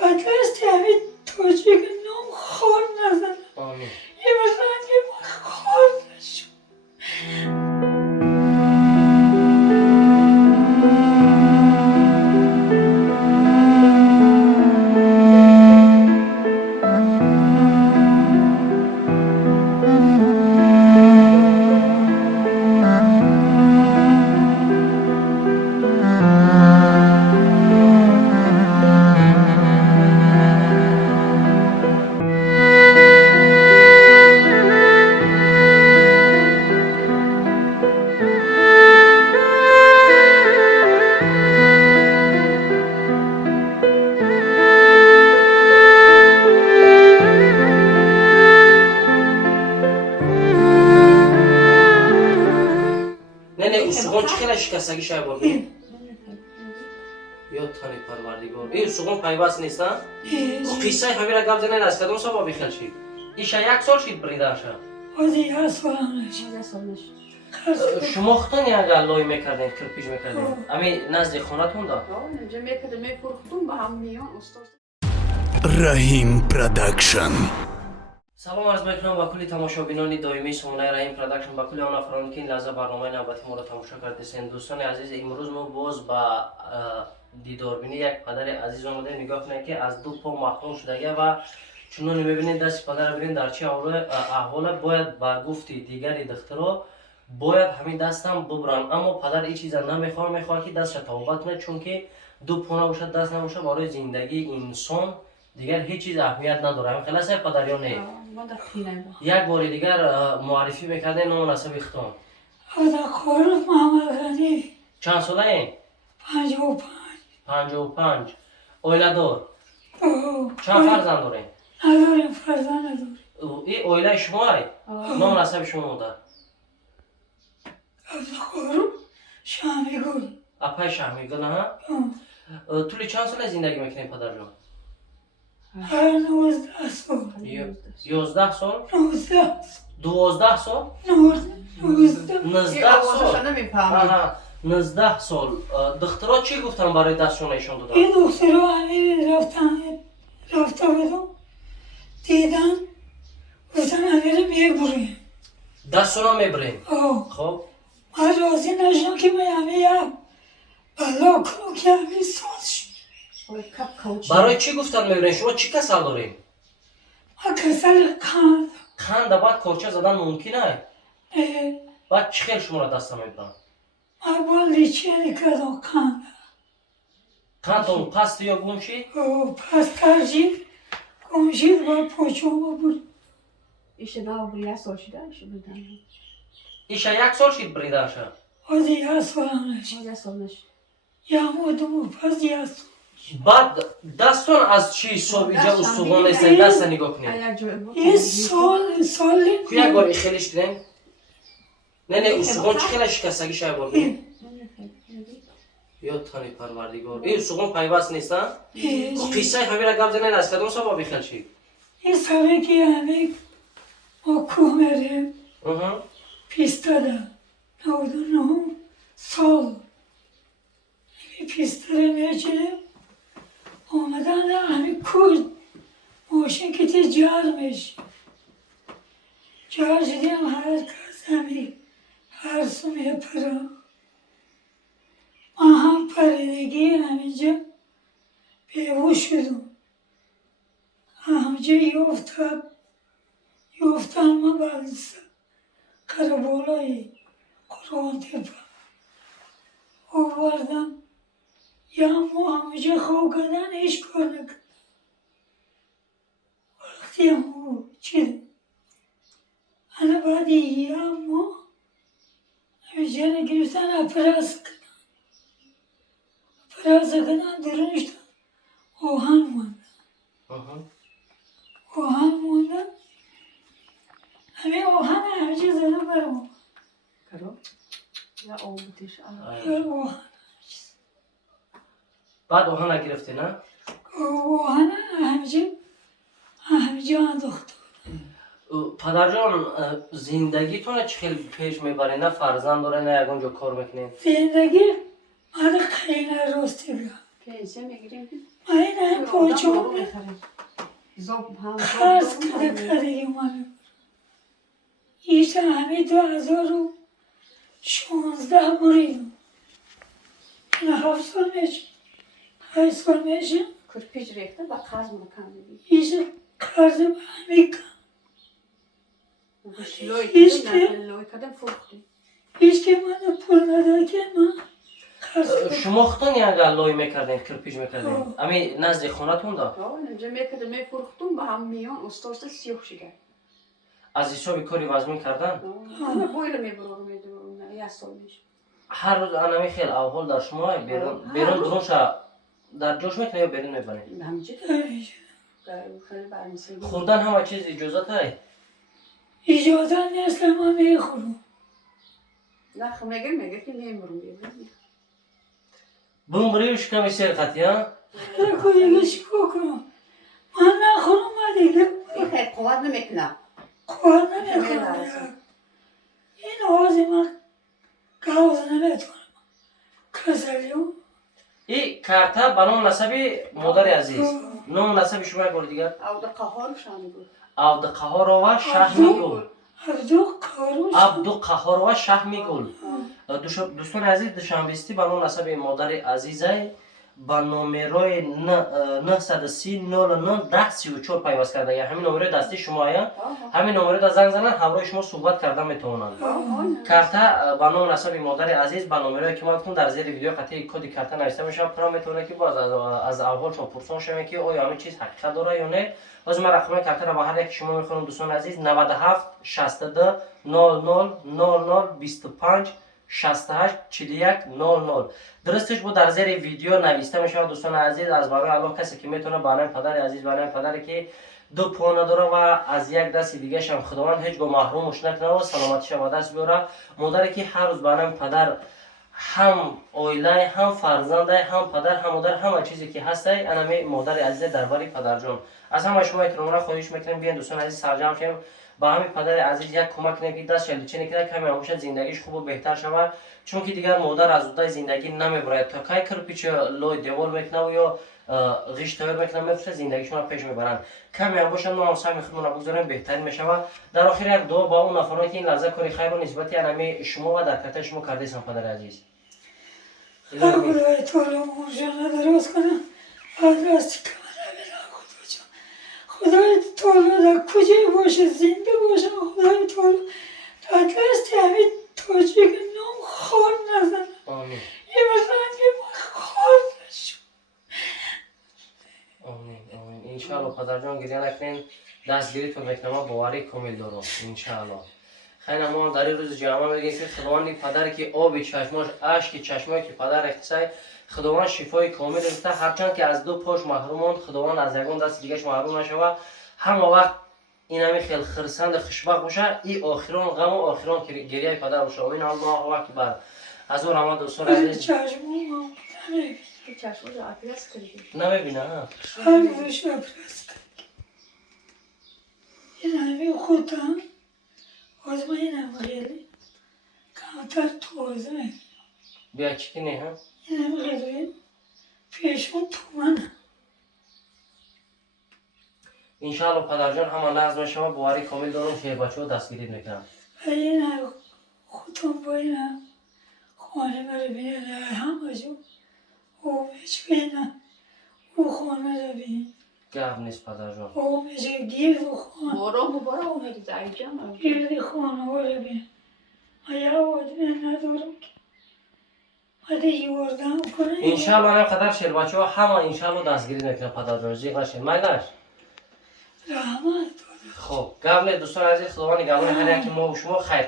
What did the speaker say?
دادلستی همین توجیه که نام خور نزن آمین. یه مثلا یه خور نشون سوغون چی خیلی شکستگی شای بردی؟ یا تانی پروردگار این سوغون پیوست نیستن؟ قصه همین را گفت زنین از کدوم سبا بخیل شید؟ ایشا یک سال شید بریده شد؟ آزی یه سال هم نشید شما خطان یک لای میکردین کرپیج میکردین؟ امی نزد خونتون داد؟ اینجا میکردیم میفروختم با هم میان استاد رحیم پروداکشن. سلام عرض میکنم با کلی تماشابینان دائمی سامانه رحیم پروداکشن با کلی آن افرادی که این لحظه برنامه نوبتی ما را تماشا کردین. دوستان عزیز امروز ما باز با دیداربینی یک پدر عزیز آمده نگاه کنید که از دو پا محروم شده و چون میبینید دست پدر را ببینید در چه احوال باید با گفتی دیگری دخترها باید همین دستم ببرن اما پدر این چیزا نمیخواد که دستش توبت کنه چون که دو پا نباشد دست نباشه برای زندگی انسان دیگر هیچ چیز اهمیت نداره. همین خلاص پدریان یک بار دیگر معرفی میکرده نام نسب اختان. آزا خورف محمد غنی چند ساله این؟ 55 55 اویله دار؟ اوه چند فرزند داره؟ نداریم فرزند نداریم این اویله شما ای؟ نام نسب شما مادر؟ آزا خورف شامی گل اپای شهمی گل ها؟ طولی چند ساله زندگی میکنی پدر جان؟ هر 19 سال 11 سال؟ 19 12 سال؟ 19 19 سال؟ نمیفهمم 19 سال دخترها چی گفتن برای دستشون ایشان دادن؟ این دخترها همین رفته بودم دیدن گفتن امیرم یک برویم دستشون میبریم آه خب من راضی نشدم که من همه یک بلا کنم که همین ساز شد برای چی گفتن میبرین؟ شما چی کسل دارین؟ من کسل کند خند بعد کارچه زدن ممکنه؟ بعد چی خیلی شما را دست میبرن؟ من با لیچه کردم کند خند اون پست یا گمشی؟ پس ترجیح گمشید با پوچوم بود ایشه دا بریا سال شده ایشه بدن ایشا یک سال شید بریده شد؟ آزی یه سال هم نشید یه سال نشد یه مودم پس یه سال بعد دستون از چی صبح اینجا استوان نیستن دست نگاه کنید یه سال که یک بار خیلیش دیدن؟ نه استوان چی خیلی شکستگی شای بردی؟ یا تانی پروردگار این استوان پیوست نیستن؟ قصه همین را گفت زنین از کدوم سبا بخیل شید؟ این سبه که همه ما کوه مریم پیستاده 99 سال این پیستاده میچنیم آمدن همین کوه ماشین که تی جار میشه جار شدیم هر کس همین هر سو میپرم ما هم پریدگی همینجا بیهوش شدم همینجا یفتن ما بلسه کربولای قرآن تپه آوردم یا ما همینجا خواب کردن هیچ کار نکرد وقتی همو چیده انا بعد یا ما همینجا نگرفتن اپراس کردن درنشتن آهن موندن همه آهن همینجا زدن برام کرو یا آبوتش آهن بعد آهن نگرفتی نه؟ آهن همینجا انداخت پدر جان زندگیتون چه خیلی پیش میبره نه فرزند داره نه یکونجا کار میکنین؟ زندگی من قینه راستی بگم پیسه میگیریم من کجا زوب هم خرس کرده کرده منو ایش همه 2016 بریدم این 7 سال میشه 8 سال میشه Kırpıcı rekte bak kazma kandı. ایش کرده به همه کن Loy İşte. kadın, loy kadın fırktı. ایش که منو پول نداد که من خرس کردم شما خودتون یک لای میکردین کرپیج میکردین امی نزد خونتون دا Önce mekede me fırktım ba ham miyon ustosta siyah şeker. از حساب کاری وزمین کردن Ama böyle mi burum ediyorum ya solmuş. هر روز انمی خیلی اول در شما بیرون درونشا در جوش میکنه یا بیرون میبرین Namcı نمیشه. خیلی برمیسی. خوردن همه چیز اجازت های اجازه نیست من میخورم Ne xmeger meger ki memurum diyorum. بون بریوش کمی سرقتی ها دیگه چیکار کنم من نخورم من دیگه İhe kovad mekna. کار نمیکنم این آوازی من گاز نمیتونم کسلیو ای کارتا بانون نسبی مادر عزیز نام نسبی شما گل دیگر Avda kahar şanı bu. عبد قهار و شهمی گل عبدو کاروش عبد قهار و شهمی گل دوستان عزیز دوشنبهستی بانون نسبی مادر عزیزه با نمرای 930 پیوست کرده یا همین نمره دستی شما یا همین نمره دا زنگ زنن همراه شما صحبت کرده میتونن کارتا با نام نسب مادر عزیز با نمره که ما در زیر ویدیو قطعی کد کارتا نوشته میشه پرام میتونه که باز از اول شما پرسان شوین که آیا همین چیز حقیقت داره یا نه باز من رقم کارتا را با هر یک شما میخونم دوستان عزیز 97 62 00 00 25 68 41 00 درستش بود در زیر ویدیو نوشته میشه دوستان عزیز از برای الله کسی که میتونه بانم پدر عزیز بانم پدری که دو پا نداره و از یک دست دیگه شم خداوند هیچ گاه محرومش نکنه و سلامتیش به دست بیاره مادری که هر روز بانم پدر هم اویله هم فرزنده هم پدر هم مادر همه چیزی که هسته انمی مادر عزیز درباره پدر جان از همه شما احترام را خواهش میکنم بیاین دوستان عزیز سرجم شیم با همین پدر عزیز یک کمک نگید دست شلیچه نکنه کمی هموشت زندگیش خوب و بهتر شود چون که دیگر مادر از اودای زندگی نمیبراید تا کی کرپیچ لای دیوال میکنه و یا غیش تایر میکنه میفته زندگیشون رو پیش میبرن کمی هم باشم نام سعی میخوام بگذارم بهترین میشود در آخر یک دعا با اون افرادی که این لحظه کاری خیر و نسبتی انمی شما و در کته شما کرده هستم پدر عزیز خدای تو رو موجانه درست کنم از دست کمره بلا خدا جان خدای تو رو در کجای باشه زنده باشه خدای تو رو در دست همین تاجیک نام خار نزنم آمین این مثلا که من خار نشم آمین آمین انشاءالله پدر جان گریه نکنین دستگیری تو میکنم باوری کامل دارم انشاءالله خیلی ما در این روز جمعه میگیم که خداوند پدر که آب چشماش اشک چشمایی که پدر اختصای خداوند شفای کامل بده هرچند که از دو پاش محروم خداوند از یگان دست دیگهش محروم نشود همه وقت این همه خیلی خرسند خوشبخت باشه این آخران غم و آخران گریه پدر باشه این الله اکبر از اون همه دوستان عزیز چشمو نمیبینم Çarşı da apres kırıyor. نمیبینه ها هر روش نپرست کن این همه خودم از من این همه خیلی کمتر توازه میکنم بیا چکنی ها این همه خیلی پیشون تومنه انشاءالله پدر جان همه لحظه شما باوری کامل دارم که بچه ها دستگیری میکنم و این همه خودم با این همه خانه مرا بینه همه جو او میچ بینه او خانه رو بینه گرد نیست پدر جان او میچه گیر و خانه Bora mu bora o meri zayıcam. گیردی خانه ها رو بینه من یه آدمی ندارم که من دیگه بردم کنه انشاءالله نه قدر شیر بچه ها همه انشاءالله دستگیری میکنه پدر جان زیغ نشین مگنش رحمت خب قبل دوستان عزیز خداوند قبول هر یکی ما و شما خیر